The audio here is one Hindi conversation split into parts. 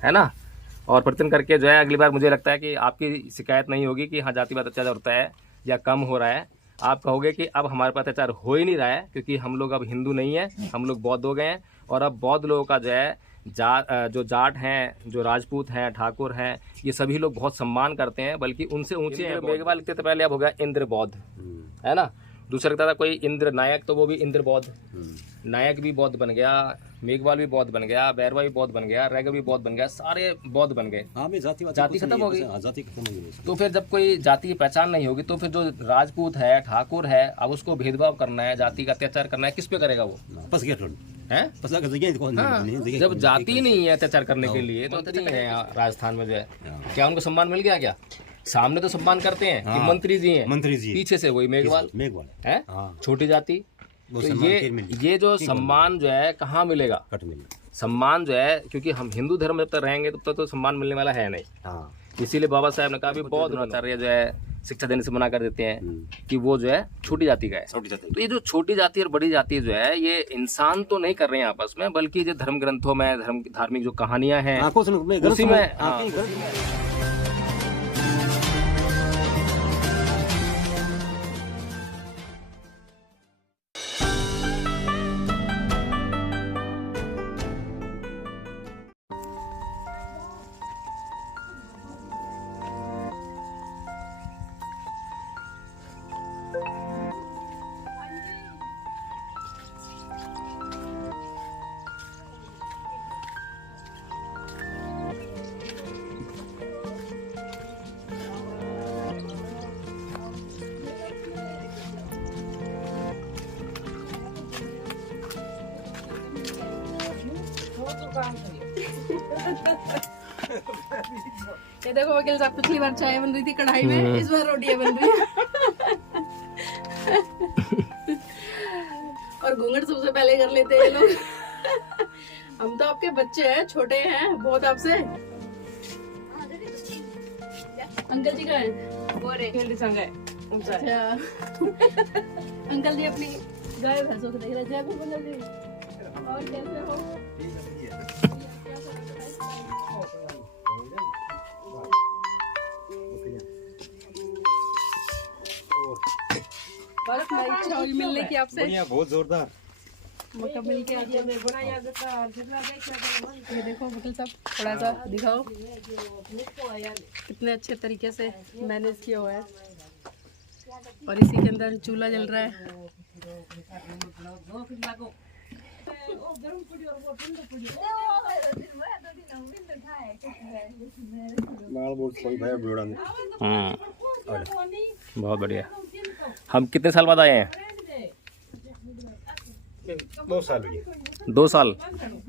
है ना। और परिवर्तन करके जो है अगली बार मुझे लगता है कि आपकी शिकायत नहीं होगी कि हाँ जातिवाद अत्याचार होता है या कम हो रहा है। आप कहोगे कि अब हमारे पास अत्याचार हो ही नहीं रहा है, क्योंकि हम लोग अब हिंदू नहीं है, हम लोग बौद्ध हो गए हैं। और अब बौद्ध लोगों का जो है जो जाट हैं, जो राजपूत हैं, ठाकुर हैं, ये सभी लोग बहुत सम्मान करते हैं, बल्कि उनसे ऊंचे हैं। मेघवाल लिखते थे पहले, अब हो गया इंद्र बौद्ध, है ना। दूसरा लिखता था कोई इंद्र नायक, तो वो भी इंद्र बौद्ध, नायक भी बौद्ध बन गया, मेघवाल भी बौद्ध बन गया, बैरवा भी बौद्ध बन गया, रैगर भी बौद्ध बन गया, सारे बौद्ध बन गए। जाति खत्म हो गई। जाति खत्म हो गई। तो फिर जब कोई जाति की पहचान नहीं होगी, तो फिर जो राजपूत है, ठाकुर है, अब उसको भेदभाव करना है, जाति का अत्याचार करना है, किस पे करेगा वो? फंस गया है। हाँ, जब जाति नहीं है अत्याचार करने के लिए, तो नहीं है राजस्थान में जो है। क्या उनको सम्मान मिल गया? क्या सामने तो सम्मान करते हैं कि मंत्री जी हैं, मंत्री जी, पीछे से वही मेघवाल है, छोटी जाति। तो ये जो सम्मान जो है कहाँ मिलेगा? सम्मान जो है, क्योंकि हम हिंदू धर्म में जब तक रहेंगे तब तक तो सम्मान मिलने वाला है नहीं। इसीलिए बाबा साहब ने कहा भी बौद्ध आचार्य जो है शिक्षा देने से मना कर देते हैं कि वो जो है छोटी जाति का है। तो ये जो छोटी जाति और बड़ी जाति जो है, ये इंसान तो नहीं कर रहे हैं आपस में, बल्कि जो धर्म ग्रंथों में धार्मिक जो कहानियां हैं उसी में। ये देखो वकील साहब, पिछली बार चाय बन रही थी कढ़ाई में, इस बार रोटियां बन रही है। और घूंघट सबसे पहले कर लेते हैं ये लोग। हम तो आपके बच्चे हैं, छोटे हैं बहुत आपसे। अंकल जी का है अच्छा। अंकल जी अपनी गाय भैंसों को देख रहे थे। अंकल जी और कैसे हो? बर्फ में इच्छा हुई मिलने की आपसे। बहुत जोरदार मक्का मिल के ये देखो वकील साहब, थोड़ा सा दिखाओ कितने अच्छे तरीके से मैनेज किया हुआ है। और इसी के अंदर चूल्हा जल रहा है। बहुत बढ़िया। हम कितने साल बाद आए हैं? 2 साल। 2 साल।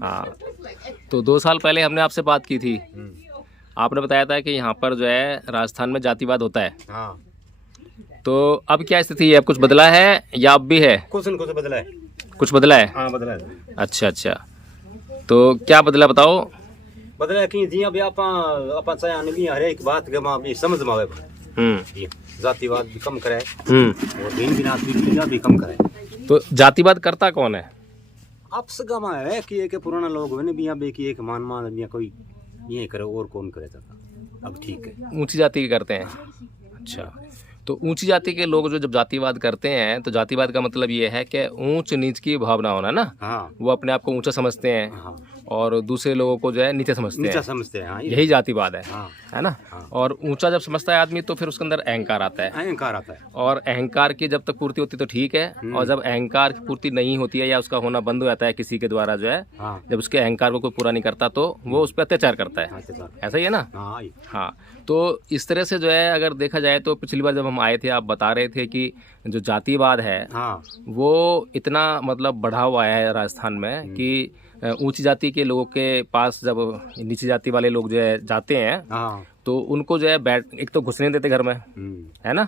हाँ, तो 2 साल पहले हमने आपसे बात की थी। आपने बताया था कि यहाँ पर जो है राजस्थान में जातिवाद होता है। हाँ। तो अब क्या स्थिति है? अब कुछ बदला है या अब भी है? कुछ न कुछ बदला है। कुछ बदला है? हाँ, बदला है। अच्छा, तो क्या बदला बताओ? बदला कि जी अभी आप चाहे भी हर एक बात के मां भी समझ में आवे। जातिवाद भी कम करे और दिन भी कम करे। तो जातिवाद करता कौन है? आपस गामा है कि एक पुराना लोग है बिया बे की एक मान बिया कोई ये करे और कौन करे जाता। अब ठीक है, ऊंची जाति के करते हैं। अच्छा, तो ऊंची जाति के लोग जो जब जातिवाद करते हैं, तो जातिवाद का मतलब ये है कि ऊंच नीच की भावना होना ना। हाँ। वो अपने आप को ऊंचा समझते हैं। हाँ। और दूसरे लोगों को जो है नीचे समझते हैं। हाँ, यही जातिवाद है। हाँ। है ना। हाँ। और ऊंचा जब समझता है आदमी, तो फिर उसके अंदर अहंकार आता है। और अहंकार की जब तक पूर्ति होती तो ठीक है, और जब अहंकार की पूर्ति नहीं होती है या उसका होना बंद हो जाता है किसी के द्वारा जो है, जब उसके अहंकार को कोई पूरा नहीं करता, तो वो उस पर अत्याचार करता है। ऐसा ही है ना। हाँ, तो इस तरह से जो है अगर देखा जाए, तो पिछली बार जब हम आए थे, आप बता रहे थे कि जो जातिवाद है वो इतना मतलब बढ़ा हुआ है राजस्थान में कि ऊंची जाति के लोगों के पास जब नीची जाति वाले लोग जो है जाते हैं, तो उनको जो है एक तो घुसने देते घर में, है ना।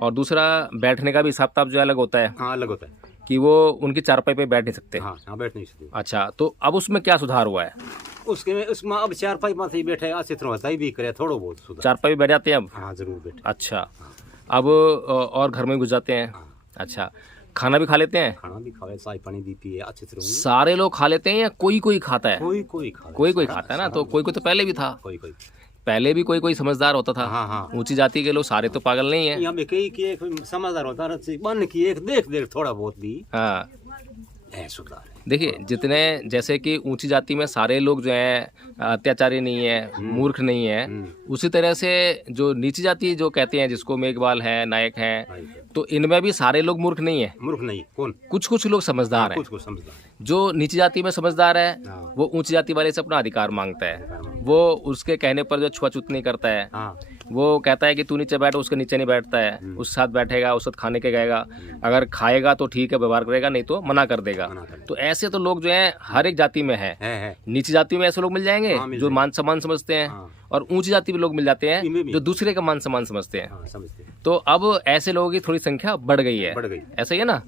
और दूसरा बैठने का भी हिसाब किताब जो है अलग होता है। अलग होता है कि वो उनकी चारपाई पे बैठ नहीं सकते। बैठ नहीं सकते। अच्छा, तो अब उसमें क्या सुधार हुआ है? उसमें अब चारपाई में ही बैठे अच्छी तरह भी करे, थोड़ा बहुत सुधार। चारपाई बैठ जाते हैं अब? हाँ, जरूर बैठे। अच्छा, अब और घर में घुस जाते हैं। अच्छा, खाना भी खा लेते हैं? खाना भी खा लेते, चाय पानी भी पिए अच्छे से। सारे लोग खा लेते हैं या कोई खाता है? कोई खाता है ना। तो कोई तो पहले भी था, कोई पहले भी कोई समझदार होता था। हाँ। ऊंची जाति के लोग सारे तो पागल नहीं है। यहाँ पे कई की एक समझदार होता है, बन की एक देख थोड़ा बहुत भी हाँ है सुधार। देखिए, जितने जैसे कि ऊंची जाति में सारे लोग जो है अत्याचारी नहीं है, मूर्ख नहीं है, उसी तरह से जो नीची जाति जो कहते हैं, जिसको मेघवाल है, नायक है, तो इनमें भी सारे लोग मूर्ख नहीं है। मूर्ख नहीं, कौन? कुछ लोग समझदार हैं। कुछ समझदार। जो नीची जाति में समझदार है वो ऊंची जाति वाले से अपना अधिकार मांगता है। वो उसके कहने पर जो छुआछूत नहीं करता है। वो कहता है कि तू नीचे बैठ, उसके नीचे नहीं बैठता है, उसके साथ बैठेगा, उसके साथ खाने के गएगा, अगर खाएगा तो ठीक है व्यवहार करेगा, नहीं तो मना कर देगा। तो ऐसे तो लोग जो हैं हर एक जाति में है। नीची जाति में ऐसे लोग मिल जाएंगे जो मान सम्मान समझते हैं, और ऊंची जाति में लोग मिल जाते हैं जो दूसरे का मान सम्मान समझते हैं। तो अब ऐसे लोगों की थोड़ी संख्या बढ़ गई है, ऐसा ही है ना।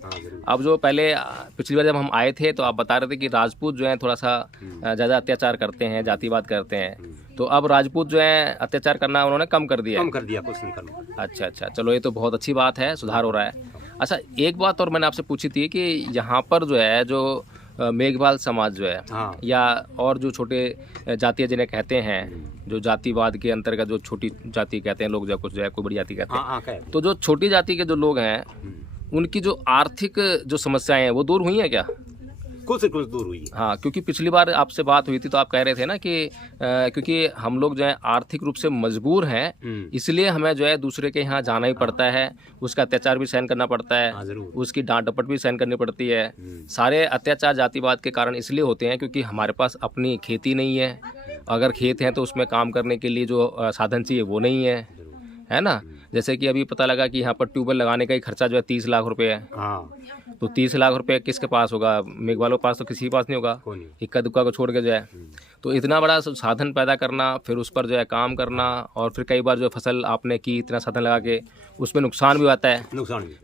अब जो पहले पिछली बार जब हम आए थे तो आप बता रहे थे कि राजपूत जो है थोड़ा सा ज़्यादा अत्याचार करते हैं, जातिवाद करते हैं, तो अब राजपूत जो है अत्याचार करना उन्होंने कम कर दिया। कुछ नहीं करना। अच्छा, चलो ये तो बहुत अच्छी बात है, सुधार हो रहा है। अच्छा, एक बात और मैंने आपसे पूछी थी कि यहाँ पर जो है जो मेघवाल समाज जो है या और जो छोटे जातियाँ जिन्हें कहते हैं, जो जातिवाद के अंतर्गत जो छोटी जाति कहते हैं लोग, जो कुछ जो है कोई बड़ी जाति कहते हैं, तो जो छोटी जाति के जो लोग हैं उनकी जो आर्थिक जो समस्याएं हैं वो दूर हुई हैं क्या? कुछ दूर हुई है। हाँ, क्योंकि पिछली बार आपसे बात हुई थी तो आप कह रहे थे ना कि क्योंकि हम लोग जो है आर्थिक रूप से मजबूर हैं, इसलिए हमें जो है दूसरे के यहाँ जाना ही पड़ता है, उसका अत्याचार भी सहन करना पड़ता है, उसकी डांट डपट भी सहन करनी पड़ती है। सारे अत्याचार जातिवाद के कारण इसलिए होते हैं क्योंकि हमारे पास अपनी खेती नहीं है, अगर खेत हैं तो उसमें काम करने के लिए जो साधन चाहिए वो नहीं है ना। जैसे कि अभी पता लगा कि यहाँ पर ट्यूबवेल लगाने का ही खर्चा जो है 30 लाख रुपए है। तो 30 लाख रुपए किसके पास होगा? मेघवालों के पास तो किसी के पास नहीं होगा, इक्का दुक्का को छोड़ के जो है। तो इतना बड़ा साधन पैदा करना, फिर उस पर जो है काम करना, और फिर कई बार जो फसल आपने की इतना साधन लगा के उसमें नुकसान भी आता है,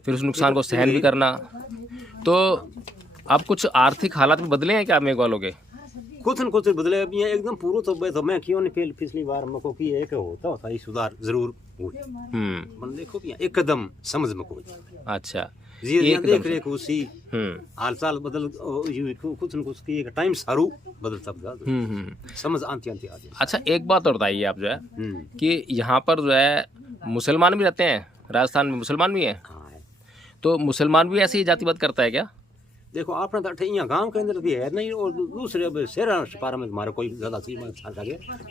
फिर उस नुकसान को सहन भी करना। तो अब कुछ आर्थिक हालात में बदले हैं क्या मेघवालों के? कुछ न कुछ बदले अभी एकदम पूरा तो मैं क्यों नहीं पिछली बार मको की एक होता ये सुधार जरूर हुई। मन देखो एक कदम समझ में कोई। अच्छा, जी देख रेख उसी हाल चाल बदल कुछ न कुछ की एक टाइम सारू बदल सब समझ आती आ जाए। अच्छा, एक बात और बताइए आप जो है कि यहाँ पर जो है मुसलमान भी रहते हैं, राजस्थान में मुसलमान भी हैं, तो मुसलमान भी ऐसे ही जातिवाद करता है क्या? देखो आपने तो यहाँ गांव के अंदर भी है नहीं, और दूसरे शहर में हमारा कोई ज्यादा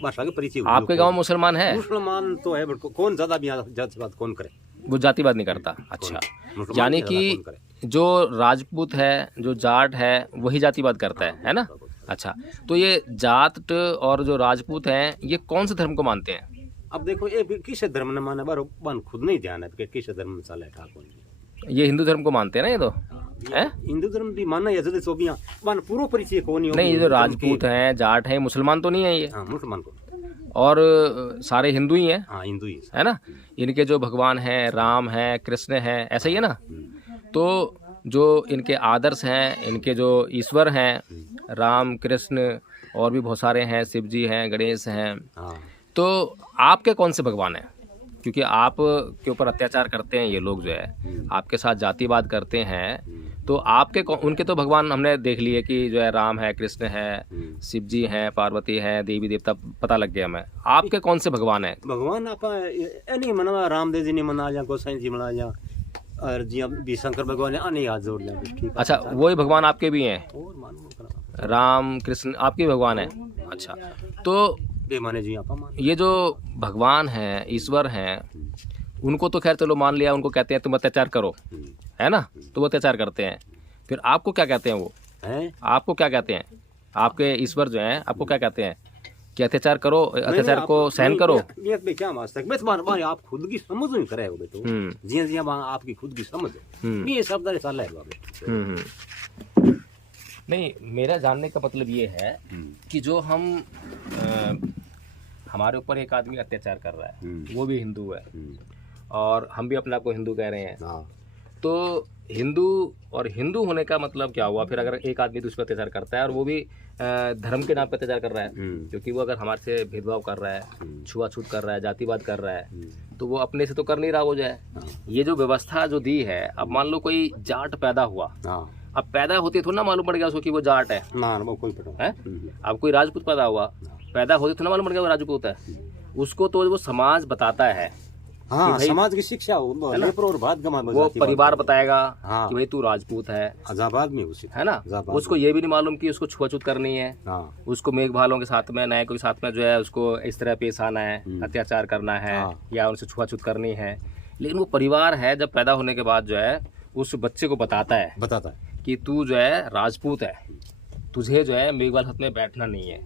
भाषा के परिचय। आपके गांव मुसलमान है? मुसलमान तो है, कौन ज्यादा भी जातिवाद कौन करे, वो जातिवाद नहीं करता। अच्छा, यानी कि जो राजपूत है, जो जाट है, वही जातिवाद करता है ना। अच्छा, तो ये जाट और जो राजपूत हैं ये कौन से धर्म को मानते हैं? अब देखो ये किस धर्म ने माना बार खुद नहीं ध्यान है कि किस धर्म में चल है ठाकुर। ये हिंदू धर्म को मानते हैं ना, ये तो है हिंदू धर्म भी मानना है जल्दी सोबियां वन पूरा परिचय को नहीं। ये जो राजपूत हैं, जाट हैं, मुसलमान तो नहीं है ये? मुसलमान को, और सारे हिंदू ही हैं। हिंदू ही है ना। इनके जो भगवान हैं, राम हैं, कृष्ण हैं, ऐसा ही है ना। तो जो इनके आदर्श हैं, इनके जो ईश्वर हैं, राम कृष्ण और भी बहुत सारे हैं, शिव जी हैं, गणेश हैं, तो आपके कौन से भगवान हैं? क्योंकि आप के ऊपर अत्याचार करते हैं ये लोग, जो है आपके साथ जातिवाद करते हैं, तो आपके उनके तो भगवान हमने देख लिए कि जो है राम है, कृष्ण है, शिव जी हैं, पार्वती हैं, देवी देवता पता लग गया हमें। आपके कौन से भगवान हैं? भगवान आप नहीं मना, रामदेव जी ने मना जा, गोसाई जी मना जा, और जी भी शंकर भगवान ने आने हाथ जोड़ लिया। अच्छा, वही भगवान आपके भी हैं? राम कृष्ण आपके भगवान है। अच्छा, तो बेमाने जी ये जो भगवान हैं, ईश्वर हैं, उनको तो खैर चलो मान लिया, उनको कहते हैं तुम अत्याचार करो, है ना, तो वो अत्याचार करते हैं। फिर आपको क्या कहते हैं वो है? आपको क्या कहते हैं? आपके ईश्वर जो हैं आपको क्या कहते हैं कि अत्याचार करो, अत्याचार को सहन करो? क्या मास्टर आप खुद की समझ नहीं करे हो बेटो, जी जी आपकी खुद की समझ ये सब नहीं। मेरा जानने का मतलब ये है कि जो हम हमारे ऊपर एक आदमी अत्याचार कर रहा है, वो भी हिंदू है और हम भी अपने आप को हिंदू कह रहे हैं, तो हिंदू और हिंदू होने का मतलब क्या हुआ? फिर अगर एक आदमी दूसरे पर अत्याचार करता है और वो भी धर्म के नाम पे अत्याचार कर रहा है, क्योंकि वो अगर हमारे से भेदभाव कर रहा है, छुआछूत कर रहा है, जातिवाद कर रहा है, तो वो अपने से तो कर नहीं रहा, वो जो है ये जो व्यवस्था जो दी है। अब मान लो कोई जाट पैदा हुआ, अब पैदा होती थोड़ा ना मालूम पड़ गया उसको कि वो जाट है, अब कोई राजपूत पैदा हुआ, पैदा होती थोड़ा मालूम पड़ गया वो राजपूत है, उसको तो वो समाज बताता है। हाँ, समाज की शिक्षा हो, और बात वो परिवार बताएगा कि भाई तू राजपूत है, आजाबाद में है ना। उसको ये भी नहीं मालूम कि उसको छुआछूत करनी है, उसको मेघ भालों के साथ में, नायकों के साथ में जो है उसको इस तरह पेश आना है, अत्याचार करना है या उनसे छुआछूत करनी है। लेकिन वो परिवार है जब पैदा होने के बाद जो है उस बच्चे को बताता है कि तू जो है राजपूत है, तुझे जो है मेघ भाल हाथ में बैठना नहीं है,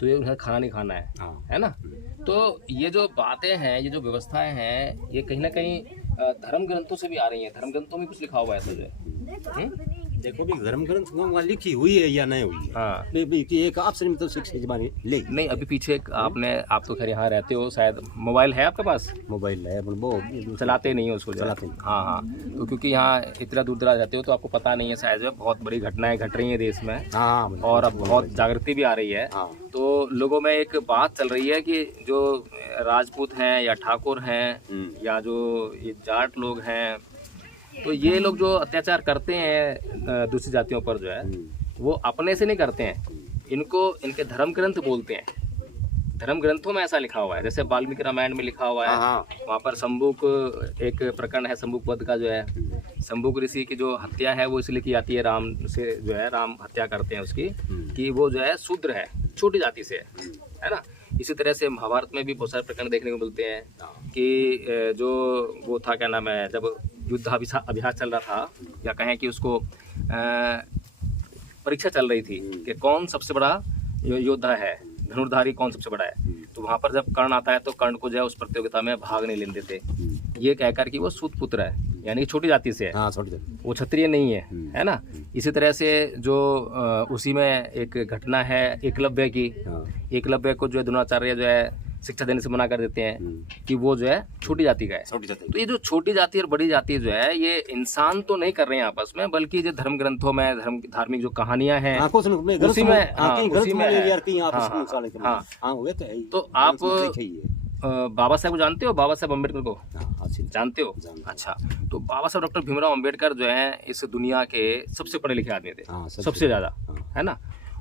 तुझे उन्हें खाना नहीं खाना है ना। तो ये जो बातें हैं, ये जो व्यवस्थाएं हैं, ये कहीं ना कहीं धर्म ग्रंथों से भी आ रही हैं। धर्म ग्रंथों में कुछ लिखा हुआ है तो जो है देखो भी धर्म ग्रंथ वहाँ लिखी हुई है या नहीं हुई है। हाँ, एक आपसे मतलब शिक्षा जमाने ले नहीं। अभी पीछे आप तो खैर यहाँ रहते हो, शायद मोबाइल है आपके पास? मोबाइल है, वो चलाते नहीं हो उसको? चलाते नहीं। हाँ, तो क्योंकि यहाँ इतना दूर दराज रहते हो तो आपको पता नहीं है शायद, बहुत बड़ी घटनाएं घट रही हैं देश में। और अब बहुत जागृति भी आ रही है। तो लोगों में एक बात चल रही है कि जो राजपूत हैं या ठाकुर हैं या जो ये जाट लोग हैं, तो ये लोग जो अत्याचार करते हैं दूसरी जातियों पर जो है, वो अपने से नहीं करते हैं, इनको इनके धर्म ग्रंथ बोलते हैं। धर्म ग्रंथों में ऐसा लिखा हुआ है, जैसे वाल्मीकि रामायण में लिखा हुआ है। वहाँ पर शंबुक एक प्रकरण है, शंबुक वध का जो है, शंबुक ऋषि की जो हत्या है वो इसलिए की जाती है, राम से जो है राम हत्या करते हैं उसकी, कि वो जो है शूद्र है, छोटी जाति से है ना। इसी तरह से महाभारत में भी बहुत सारे प्रकरण देखने को मिलते हैं कि जो वो था, क्या नाम है, जब युद्धाभ्यास चल रहा था, या कहें कि उसको परीक्षा चल रही थी कि कौन सबसे बड़ा योद्धा है, धनुर्धारी कौन सबसे बड़ा है, तो वहाँ पर जब कर्ण आता है तो कर्ण को जो है उस प्रतियोगिता में भाग नहीं लेने देते, ये कहकर कि वो सूत पुत्र है, यानी कि छोटी जाति से है, वो क्षत्रिय नहीं है ना। इसी तरह से जो उसी में एक घटना है एकलव्य की, एकलव्य को जो है द्रोणाचार्य जो है शिक्षा देने से मना कर देते हैं कि वो जो है छोटी जाति का है। तो ये जो छोटी जाति और बड़ी जाति जो है, ये इंसान तो नहीं कर रहे हैं आपस में, बल्कि जो धर्म ग्रंथों में धार्मिक जो कहानियां हैं उसी में तो आप बाबा साहब को जानते हो? बाबा साहब अम्बेडकर को जानते हो? अच्छा, तो बाबा साहब डॉक्टर भीमराव अम्बेडकर जो है इस दुनिया के सबसे पढ़े लिखे आदमी थे, सबसे ज्यादा, है ना।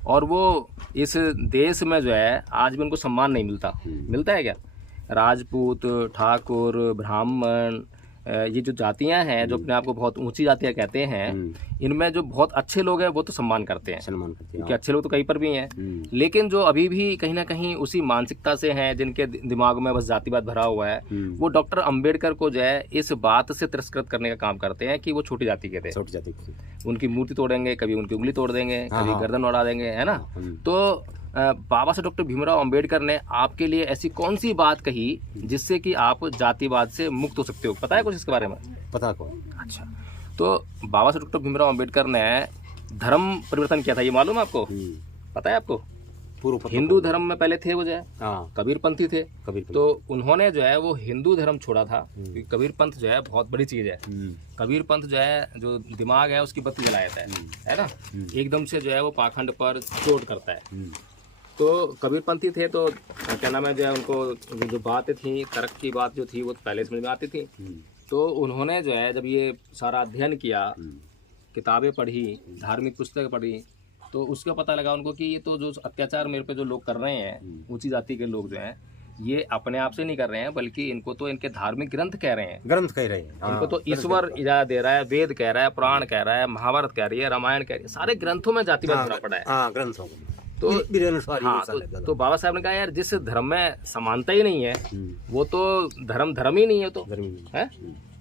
और वो इस देश में जो है आज भी उनको सम्मान नहीं मिलता है क्या? राजपूत, ठाकुर, ब्राह्मण, ये जो जातियां हैं जो अपने आप को बहुत ऊंची जातियां कहते हैं, इनमें जो बहुत अच्छे लोग हैं वो तो सम्मान करते हैं, क्योंकि अच्छे लोग तो कहीं पर भी हैं। लेकिन जो अभी भी कहीं ना कहीं उसी मानसिकता से हैं, जिनके दिमाग में बस जातिवाद भरा हुआ है, वो डॉक्टर अंबेडकर को जो है इस बात से तिरस्कृत करने का काम करते हैं कि वो छोटी जाति के थे। उनकी मूर्ति तोड़ेंगे, कभी उनकी उंगली तोड़ देंगे, कभी गर्दन उड़ा देंगे, है ना। तो बाबा साहब डॉक्टर भीमराव अंबेडकर ने आपके लिए ऐसी कौन सी बात कही जिससे कि आप जातिवाद से मुक्त हो सकते हो? पता है कुछ इसके बारे में? पता को? अच्छा, तो बाबा साहब डॉक्टर भीमराव अंबेडकर ने धर्म परिवर्तन किया था, ये मालूम है आपको? पता है आपको? हिंदू धर्म में पहले थे वो जो है कबीरपंथी थे, तो उन्होंने जो है वो हिंदू धर्म छोड़ा था, क्योंकि कबीरपंथ जो है बहुत बड़ी चीज है। कबीरपंथ जो है, जो दिमाग है उसकी बत्ती जला देता है ना, एकदम से जो है वो पाखंड पर चोट करता है। तो कबीरपंथी थे, तो क्या नाम है, जो है उनको जो बातें थी, तर्क की बात जो थी वो पहले समझ में आती थी। तो उन्होंने जो है जब ये सारा अध्ययन किया, किताबें पढ़ी, धार्मिक पुस्तकें पढ़ी, तो उसका पता लगा उनको कि ये तो जो अत्याचार मेरे पे जो लोग कर रहे हैं, ऊंची जाति के लोग जो हैं, ये अपने आप से नहीं कर रहे हैं, बल्कि इनको तो इनके धार्मिक ग्रंथ कह रहे हैं। इनको तो ईश्वर इजाजत दे रहा है, वेद कह रहा है, पुराण कह रहा है, महाभारत कह रही है, रामायण कह रही है, सारे ग्रंथों में जातिवाद भरा पड़ा है। ग्रंथों तो तो बाबा साहब ने कहा यार, जिस धर्म में समानता ही नहीं है वो तो धर्म ही नहीं है। तो है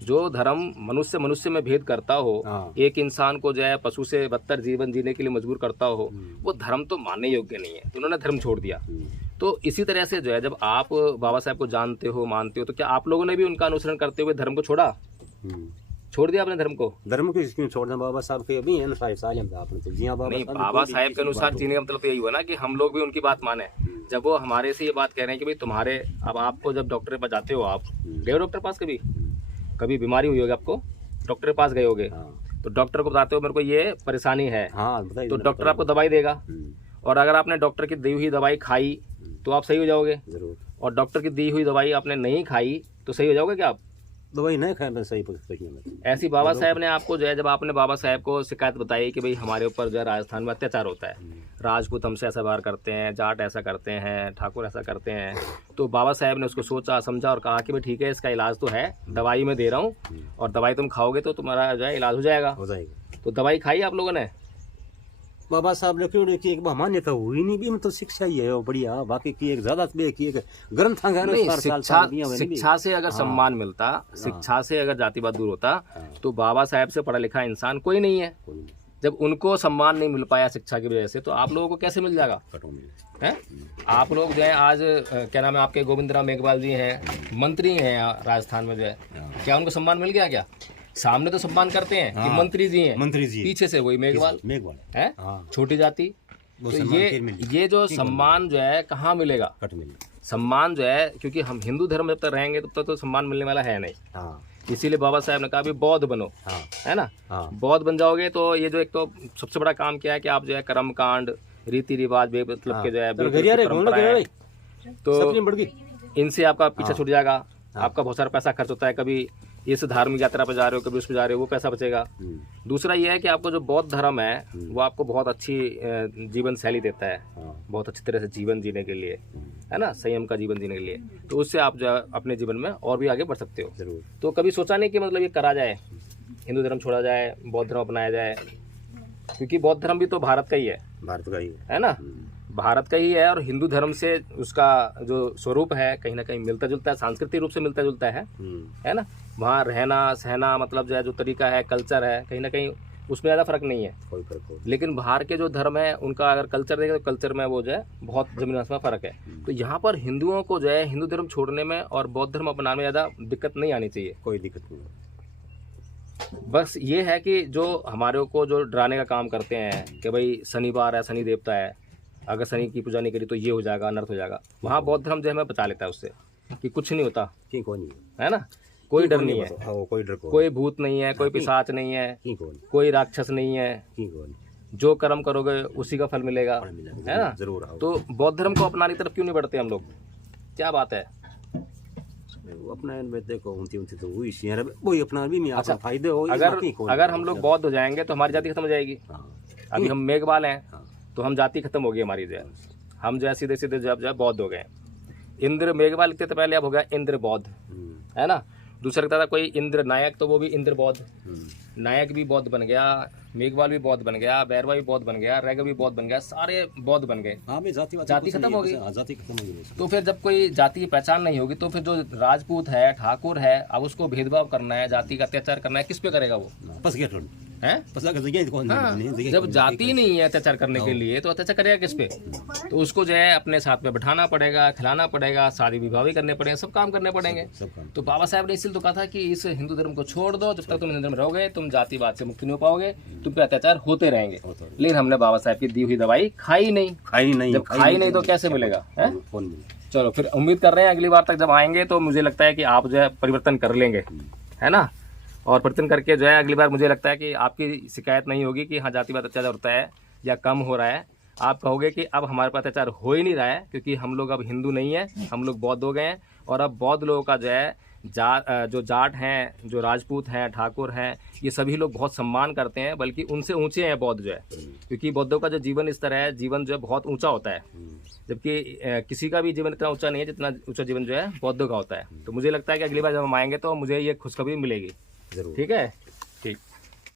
जो धर्म मनुष्य में भेद करता हो, एक इंसान को जो है पशु से बदतर जीवन जीने के लिए मजबूर करता हो, वो धर्म तो मानने योग्य नहीं है। तो उन्होंने धर्म छोड़ दिया। तो इसी तरह से जो है, जब आप बाबा साहब को जानते हो, मानते हो, तो क्या आप लोगों ने भी उनका अनुसरण करते हुए धर्म को छोड़ दिया आपने? धर्म को क्यों छोड़ना? बाबा साहब के अभी अनुसार आपने तो जी नहीं, बाबा साहब के अनुसार जीने का मतलब तो यही हुआ ना कि हम लोग भी उनकी बात माने। जब वो हमारे से ये बात कह रहे हैं कि भाई तुम्हारे, अब आपको जब डॉक्टर के पास जाते हो, आप गए डॉक्टर पास, कभी बीमारी हुई होगी आपको, डॉक्टर के पास गए होगे, तो डॉक्टर को बताते हो मेरे को ये परेशानी है, तो डॉक्टर आपको दवाई देगा, और अगर आपने डॉक्टर की दी हुई दवाई खाई तो आप सही हो जाओगे, जरूर। और डॉक्टर की दी हुई दवाई आपने नहीं खाई तो सही हो जाओगे क्या आप? दवाई नहीं खाए मैं सही में। ऐसी बाबा साहब ने आपको जो है, जब आपने बाबा साहब को शिकायत बताई कि भाई हमारे ऊपर जो है राजस्थान में अत्याचार होता है, राजपूत हमसे ऐसा व्यवहार करते हैं, जाट ऐसा करते हैं, ठाकुर ऐसा करते हैं, तो बाबा साहब ने उसको सोचा समझा और कहा कि भाई ठीक है, इसका इलाज तो है, दवाई मैं दे रहा हूँ और दवाई तुम खाओगे तो तुम्हारा जो है इलाज हो जाएगा। तो दवाई खाई आप लोगों ने? बाबा साहब ने क्यों की एक मान्यता हुई नहीं भी, तो शिक्षा ही है बढ़िया, बाकी की एक ज्यादा की एक ग्रंथ शिक्षा से अगर सम्मान मिलता, शिक्षा से अगर जातिवाद दूर होता तो बाबा साहब से पढ़ा लिखा इंसान कोई नहीं है। जब उनको सम्मान नहीं मिल पाया शिक्षा की वजह से, तो आप लोगों को कैसे मिल जाएगा? हैं? आप लोग जो है आज क्या नाम है आपके, गोविंद राम मेघवाल जी हैं, मंत्री हैं राजस्थान में जो है, क्या उनको सम्मान मिल गया? क्या सामने तो सम्मान करते हैं कि मंत्री जी हैं, मंत्री जी, पीछे से वही मेघवाल है, छोटी जाति। तो ये जो सम्मान जो है कहाँ मिलेगा? सम्मान जो है, क्योंकि हम हिंदू धर्म जब तक रहेंगे तब तक तो सम्मान मिलने वाला है नहीं। इसीलिए बाबा साहब ने कहा भी बौद्ध बनो, है ना? बौद्ध बन जाओगे तो ये जो एक तो सबसे बड़ा काम क्या है कि आप जो है कर्म कांड, रीति रिवाज, मतलब के जो है परंपराएं, तो इनसे आपका पीछा छूट जाएगा। आपका बहुत सारा पैसा खर्च होता है, कभी इस धार्मिक यात्रा पर जा रहे हो, कभी उस पर जा रहे हो, वो पैसा बचेगा। दूसरा ये है कि आपको जो बौद्ध धर्म है वो आपको बहुत अच्छी जीवन शैली देता है, बहुत अच्छी तरह से जीवन जीने के लिए, है ना, संयम का जीवन जीने के लिए। तो उससे आप जो अपने जीवन में और भी आगे बढ़ सकते हो। जरूर। तो कभी सोचा नहीं कि मतलब ये करा जाए, हिंदू धर्म छोड़ा जाए, बौद्ध धर्म अपनाया जाए? क्योंकि बौद्ध धर्म भी तो भारत का ही है, भारत का ही है ना, भारत का ही है, और हिंदू धर्म से उसका जो स्वरूप है कहीं ना कहीं मिलता जुलता है, सांस्कृतिक रूप से मिलता जुलता है ना। वहाँ रहना सहना, मतलब जो है जो तरीका है, कल्चर है, कहीं ना कहीं उसमें ज़्यादा फर्क नहीं है, कोई फर्क नहीं। लेकिन बाहर के जो धर्म है उनका अगर कल्चर देखें तो कल्चर में वो जो है बहुत जमीन आसमान फर्क है। तो यहाँ पर हिंदुओं को जो है हिंदू धर्म छोड़ने में और बौद्ध धर्म अपनाने में ज़्यादा दिक्कत नहीं आनी चाहिए, कोई दिक्कत नहीं। बस ये है कि जो हमारे को जो डराने का काम करते हैं कि भाई शनिवार है, शनि देवता है, अगर शनि की पूजा नहीं करी तो ये हो जाएगा, अनर्थ हो जाएगा। वहाँ बौद्ध धर्म जो है हमें बचा लेता है उससे कि कुछ नहीं होता, कोई नहीं है ना, कोई डर नहीं है, कोई भूत नहीं है, कोई पिशाच नहीं है, कोई राक्षस नहीं है, जो कर्म करोगे उसी का फल मिलेगा, है ना। जरूर। तो बौद्ध धर्म को अपनाने की तरफ क्यों नहीं बढ़ते हम लोग? क्या बात है? अपना देखो तो वही अपना भी नहीं। अच्छा, फायदे हो अगर हम लोग बौद्ध हो जाएंगे तो हमारी जाति खत्म हो जाएगी। अभी हम मेघवाल हैं तो हम जाति खत्म हो गई हमारी, जो है हम जो है सीधे सीधे जो है बौद्ध हो गए। इंद्र मेघवाल लिखते थे पहले, अब हो गया इंद्र बौद्ध, है ना। दूसरा लिखता था कोई इंद्र नायक, तो वो भी इंद्र बौद्ध, नायक भी बौद्ध बन गया, मेघवाल भी बौद्ध बन गया, बैरवा भी बौद्ध बन गया, रैग भी बौद्ध बन गया, सारे बौद्ध बन गए। जाति खत्म हो गई। तो फिर जब कोई जाति की पहचान नहीं होगी तो फिर जो राजपूत है, ठाकुर है, अब उसको भेदभाव करना है, जाति का अत्याचार करना है, किस पे करेगा वो? है? जब जाति नहीं है अत्याचार करने के लिए तो अत्याचार करेगा किस पे? तो उसको जो है अपने साथ में बिठाना पड़ेगा, खिलाना पड़ेगा, शादी विवाह भी करने पड़ेंगे, सब काम करने पड़ेंगे। तो बाबा साहब ने इसलिए तो कहा था कि इस हिंदू धर्म को छोड़ दो, जब तक तुम हिंदू धर्म में रहोगे तुम जातिवाद से मुक्ति नहीं हो पाओगे, तुम पे अत्याचार होते रहेंगे। लेकिन हमने बाबा साहब की दी हुई दवाई खाई नहीं। जब खाई नहीं तो कैसे मिलेगा? चलो फिर उम्मीद कर रहे हैं अगली बार तक जब आएंगे तो मुझे लगता है कि आप जो है परिवर्तन कर लेंगे, है ना। और परिवर्तन करके जो है अगली बार मुझे लगता है कि आपकी शिकायत नहीं होगी कि हाँ जातिवाद अत्याचार होता है या कम हो रहा है। आप कहोगे कि अब हमारे पास अत्याचार हो ही नहीं रहा है, क्योंकि हम लोग अब हिंदू नहीं है, हम लोग बौद्ध हो गए हैं। और अब बौद्ध लोगों का जो है जो जाट हैं, जो राजपूत हैं, ठाकुर हैं, ये सभी लोग बहुत सम्मान करते हैं, बल्कि उनसे ऊंचे हैं बौद्ध जो है, क्योंकि बौद्धों का जो जीवन स्तर है, जीवन जो है बहुत ऊंचा होता है, जबकि किसी का भी जीवन इतना ऊंचा नहीं है जितना ऊंचा जीवन जो है बौद्धों का होता है। तो मुझे लगता है कि अगली बार जब हम आएंगे तो मुझे ये खुशखबरी मिलेगी। ठीक है।